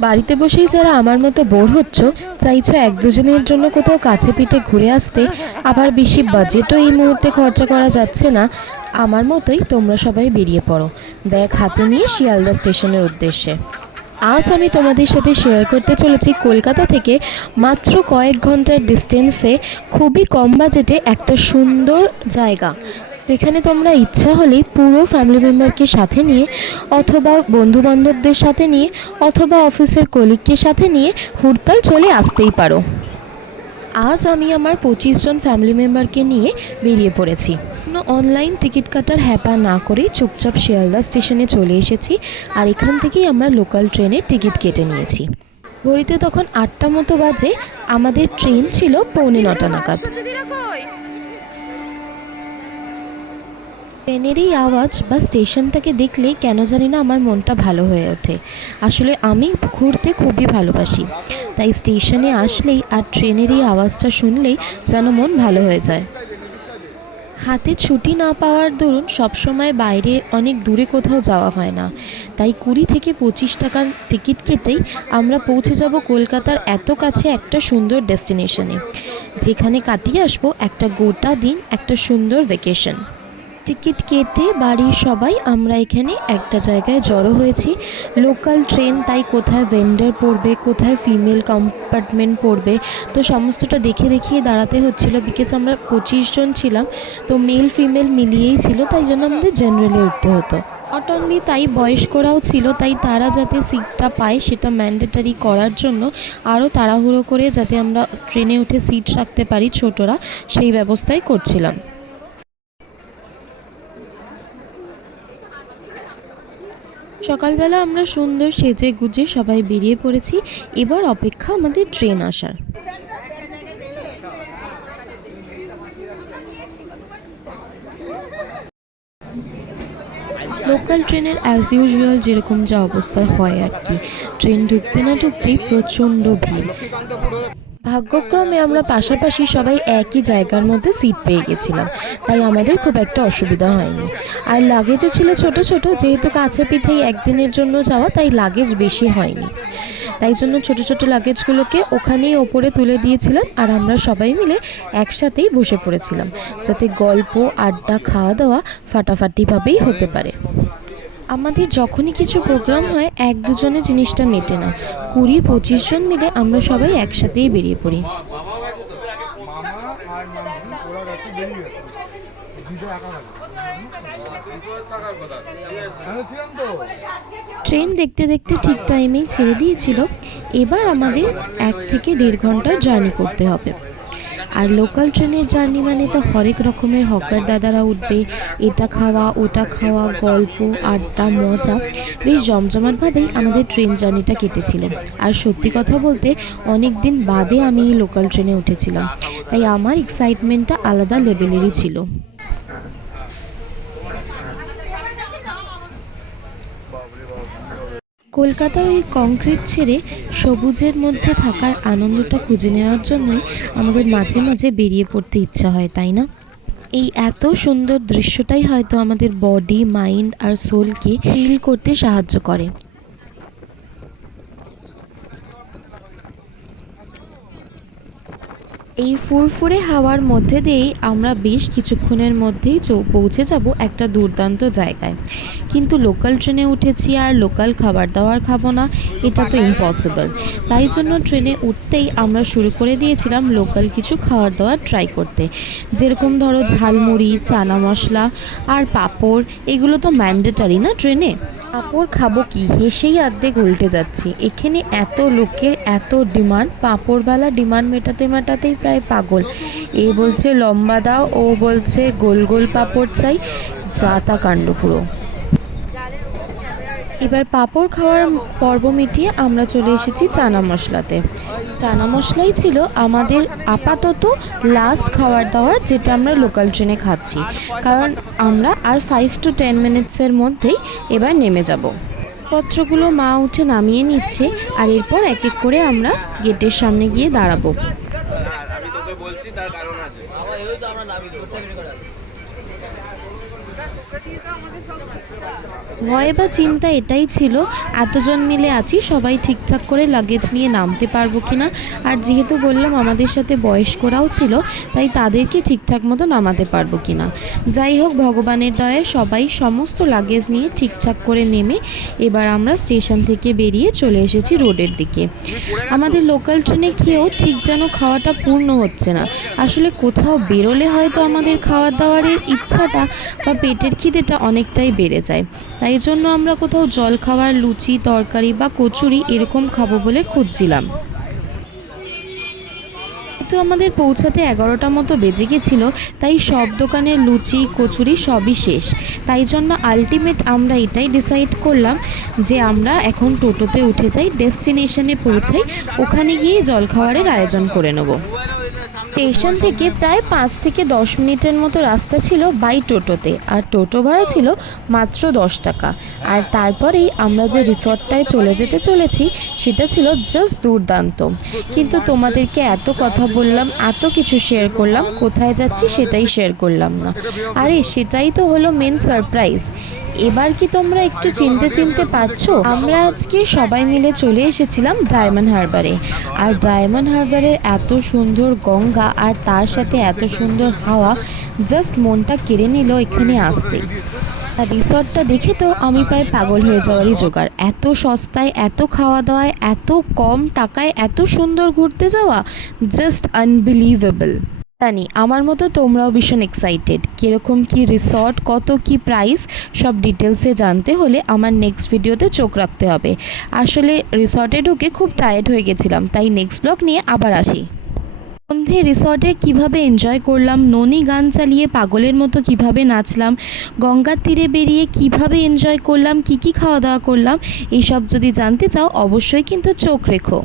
বাড়িতে বসেই যারা আমার মতো বোর হচ্ছ, চাইছো এক দুজনের জন্য কোথাও কাছে পিঠে ঘুরে আসতে। আবার বেশি বাজেটও এই মুহূর্তে খরচা করা যাচ্ছে না। আমার মতোই তোমরা সবাই বেরিয়ে পড়ো। ব্যাগ হাতে নিয়ে শিয়ালদা স্টেশনের উদ্দেশ্যে। আজ আমি তোমাদের সাথে শেয়ার করতে চলেছি কলকাতা থেকে মাত্র কয়েক ঘণ্টার ডিস্টেন্সে খুবই কম বাজেটে একটা সুন্দর জায়গা। যেখানে তোমরা ইচ্ছা হলেই পুরো ফ্যামিলি মেম্বারকে সাথে নিয়ে অথবা বন্ধু বান্ধবদের সাথে নিয়ে অথবা অফিসের কলিগকে সাথে নিয়ে হুড়তাল চলে আসতেই পারো। আজ আমি আমার পঁচিশ জন ফ্যামিলি মেম্বারকে নিয়ে বেরিয়ে পড়েছি। কোনো অনলাইন টিকিট কাটার হ্যাপা না করেই চুপচাপ শিয়ালদা স্টেশনে চলে এসেছি আর এখান থেকেই আমরা লোকাল ট্রেনে টিকিট কেটে নিয়েছি। ঘড়িতে তখন আটটা মতো বাজে, আমাদের ট্রেন ছিল পৌনে নটা নাগাদ। ট্রেনের এই আওয়াজ বা স্টেশনটাকে দেখলেই কেন জানি না আমার মনটা ভালো হয়ে ওঠে। আসলে আমি ঘুরতে খুবই ভালোবাসি। তাই স্টেশনে আসলেই আর ট্রেনের এই আওয়াজটা শুনলেই যেন মন ভালো হয়ে যায়। হাতে ছুটি না পাওয়ার দরুন সবসময় বাইরে অনেক দূরে কোথাও যাওয়া হয় না। তাই কুড়ি থেকে পঁচিশ টাকার টিকিট কেটেই আমরা পৌঁছে যাব কলকাতার এত কাছে একটা সুন্দর ডেস্টিনেশনে। যেখানে কাটিয়ে আসব একটা গোটা দিন একটা সুন্দর ভেকেশন টিকিট কেটে বাড়ির সবাই, আমরা এখানে একটা জায়গায় জড়ো হয়েছি। লোকাল ট্রেন, তাই কোথায় ভেন্ডার পড়বে, কোথায় ফিমেল কম্পার্টমেন্ট পড়বে, তো সমস্তটা দেখে দেখিয়ে দাঁড়াতে হচ্ছিল বিকজ আমরা পঁচিশ জন ছিলাম, তো মেল ফিমেল মিলিয়েই ছিল, তাই জন্য আমাদের জেনারেলে উঠতে হতো। নট অনলি তাই, বয়স্করাও ছিল, তাই তারা যাতে সিটটা পায়, সেটা ম্যান্ডেটারি করার জন্য আরও তাড়াহুড়ো করে যাতে আমরা ট্রেনে উঠে সিট রাখতে পারি ছোটরা, সেই ব্যবস্থাই করছিলাম। সকালবেলা আমরা সুন্দর সেজে গুজে সবাই বেরিয়ে পড়েছি। এবার অপেক্ষা আমাদের ট্রেন আসার। লোকাল ট্রেনের অ্যাজ ইউজুয়াল যেরকম যা অবস্থা হয় আর কি। ট্রেন ঢুকতে না ঢুকতেই প্রচণ্ড ভিড়। ভাগ্যক্রমে আমরা পাশাপাশি সবাই একই জায়গার মধ্যে সিট পেয়ে গেছিলাম, তাই আমাদের খুব একটা অসুবিধা হয়নি। আর লাগেজও ছিল ছোট ছোট, যেহেতু কাছে পিঠেই একদিনের জন্য যাওয়া, তাই লাগেজ বেশি হয়নি। তাই জন্য ছোট ছোট লাগেজগুলোকে ওখানেই ওপরে তুলে দিয়েছিলাম আর আমরা সবাই মিলে একসাথেই বসে পড়েছিলাম, যাতে গল্প, আড্ডা খাওয়া দাওয়া ফাটাফাটিভাবেই হতে পারে। আমাদের যখনই কিছু প্রোগ্রাম হয়, এক দুজনে জিনিসটা মেটে না। কুড়ি পঁচিশ জন মিলে আমরা সবাই একসাথেই বেরিয়ে পড়ি। ট্রেন দেখতে দেখতে ঠিক টাইমেই ছেড়ে দিয়েছিল। এবার আমাদের এক থেকে দেড় ঘণ্টা জার্নি করতে হবে। আর লোকাল ট্রেনের জার্নি মানে তো হরেক রকমের হকার দাদারা উঠবে। এটা খাওয়া, ওটা খাওয়া, গল্প, আড্ডা, মজা। বেশ জমজমাটভাবেই আমাদের ট্রেন জার্নিটা কেটেছিল। আর সত্যি কথা বলতে অনেক দিন বাদে আমি লোকাল ট্রেনে উঠেছিলাম। তাই আমার এক্সাইটমেন্টটা আলাদা লেভেলেরই ছিল। কলকাতার ওই কংক্রিট ছেড়ে সবুজের মধ্যে থাকার আনন্দটা খুঁজে নেওয়ার জন্যই আমাদের মাঝে মাঝে বেরিয়ে পড়তে ইচ্ছা হয়, তাই না? এই এত সুন্দর দৃশ্যটাই হয়তো আমাদের বডি মাইন্ড আর সোলকে হিল করতে সাহায্য করে। এই ফুরফুরে হাওয়ার মধ্যে দিয়েই আমরা বেশ কিছুক্ষণের মধ্যেই পৌঁছে যাব একটা দুর্দান্ত জায়গায়। কিন্তু লোকাল ট্রেনে উঠেছি আর লোকাল খাবার দাবার খাব না, এটা তো ইম্পসিবল তাই জন্য ট্রেনে উঠতেই আমরা শুরু করে দিয়েছিলাম লোকাল কিছু খাবার দাবার ট্রাই করতে। যেরকম ধরো ঝালমুড়ি, চানা মশলা আর পাঁপড়, এগুলো তো ম্যান্ডেটারি না ট্রেনে? পাঁপড় খাব কি? হেসেই আর্ধেক উল্টে যাচ্ছে। এখানে এত লোকের এত ডিমান্ড পাঁপড়ওয়ালা ডিমান্ড মেটাতে মেটাতেই প্রায় পাগল। এ বলছে লম্বা দাও, ও বলছে গোল গোল পাঁপড় চাই, যা তা কাণ্ড পুরো। এবার পাঁপড় খাওয়ার পর্ব মিটিয়ে আমরা চলে এসেছি চানা মশলাতে। চানা মশলাই ছিল আমাদের আপাতত লাস্ট খাবার দাওয়ার যেটা আমরা লোকাল ট্রেনে খাচ্ছি। কারণ আমরা আর ফাইভ টু টেন মিনিটসের মধ্যেই এবার নেমে যাব। পত্রগুলো মা উঠে নামিয়ে নিচ্ছে আর এরপর এক এক করে আমরা গেটের সামনে গিয়ে দাঁড়াবো। বলছি তার কারণ আছে। ভয় বা চিন্তা এটাই ছিল। এতজন মিলে আছি, সবাই ঠিকঠাক করে লাগেজ নিয়ে নামতে পারব কিনা আর যেহেতু বললাম আমাদের সাথে বয়স্করাও ছিল, তাই তাদেরকে ঠিকঠাক মতো নামাতে পারব কিনা যাই হোক, ভগবানের দয়ায় সবাই সমস্ত লাগেজ নিয়ে ঠিকঠাক করে নেমে এবার আমরা স্টেশন থেকে বেরিয়ে চলে এসেছি রোডের দিকে। আমাদের লোকাল ট্রেনে খেয়েও ঠিক যেন খাওয়াটা পূর্ণ হচ্ছে না। আসলে কোথাও বেরোলে হয়তো আমাদের খাওয়ার দাওয়ারের ইচ্ছাটা বা পেটের খিদেটা অনেকটাই বেড়ে যায়। তাই জন্য আমরা কোথাও জল খাওয়ার লুচি, তরকারি বা কচুরি এরকম খাব বলে খুঁজছিলাম। কিন্তু আমাদের পৌঁছাতে এগারোটা মতো বেজে গেছিল, তাই সব দোকানের লুচি, কচুরি সবই শেষ। তাই জন্য আলটিমেট আমরা এটাই ডিসাইড করলাম যে আমরা এখন টোটোতে উঠে যাই ডেস্টিনেশনে পৌঁছাই, ওখানে গিয়ে জলখাবারের আয়োজন করে নেব। স্টেশন থেকে প্রায় পাঁচ থেকে দশ মিনিটের মতো রাস্তা ছিল বাই টোটোতে, আর টোটো ভাড়া ছিল মাত্র দশ টাকা। আর তারপরেই আমরা যে রিসর্টটায় চলে যেতে চলেছি, সেটা ছিল জাস্ট দুর্দান্ত। কিন্তু তোমাদেরকে এত কথা বললাম, এত কিছু শেয়ার করলাম, কোথায় যাচ্ছি সেটাই শেয়ার করলাম না। আরে, সেটাই তো হলো মেন সারপ্রাইজ এবার কি তোমরা একটু চিনতে চিনতে পারছ? আমরা আজকে সবাই মিলে চলে এসেছিলাম ডায়মন্ড হারবারে। আর ডায়মন্ড হারবারের এত সুন্দর গঙ্গা আর তার সাথে এত সুন্দর হাওয়া, জাস্ট মনটা কেড়ে নিল এখানে আসতে। আর রিসর্টটা দেখে তো আমি প্রায় পাগল হয়ে যাওয়ারই জোগাড়। এত সস্তায়, এত খাওয়া দাওয়ায় এত কম টাকায়, এত সুন্দর ঘুরতে যাওয়া, জাস্ট আনবিলিভেবল। জানি আমার মতো তোমরাও ভীষণ এক্সাইটেড কীরকম কি রিসর্ট কত কি প্রাইস সব ডিটেলসে জানতে হলে আমার নেক্সট ভিডিওতে চোখ রাখতে হবে। আসলে রিসর্টে ঢুকে খুব টায়ার্ড হয়ে গেছিলাম, তাই নেক্সট ব্লগ নিয়ে আবার আসি। সন্ধে রিসর্টে কীভাবে এনজয় করলাম, ননি গান চালিয়ে পাগলের মতো কীভাবে নাচলাম, গঙ্গার তীরে বেরিয়ে কীভাবে এনজয় করলাম, কি কি খাওয়া দাওয়া করলাম এইসব যদি জানতে চাও অবশ্যই কিন্তু চোখ রেখো।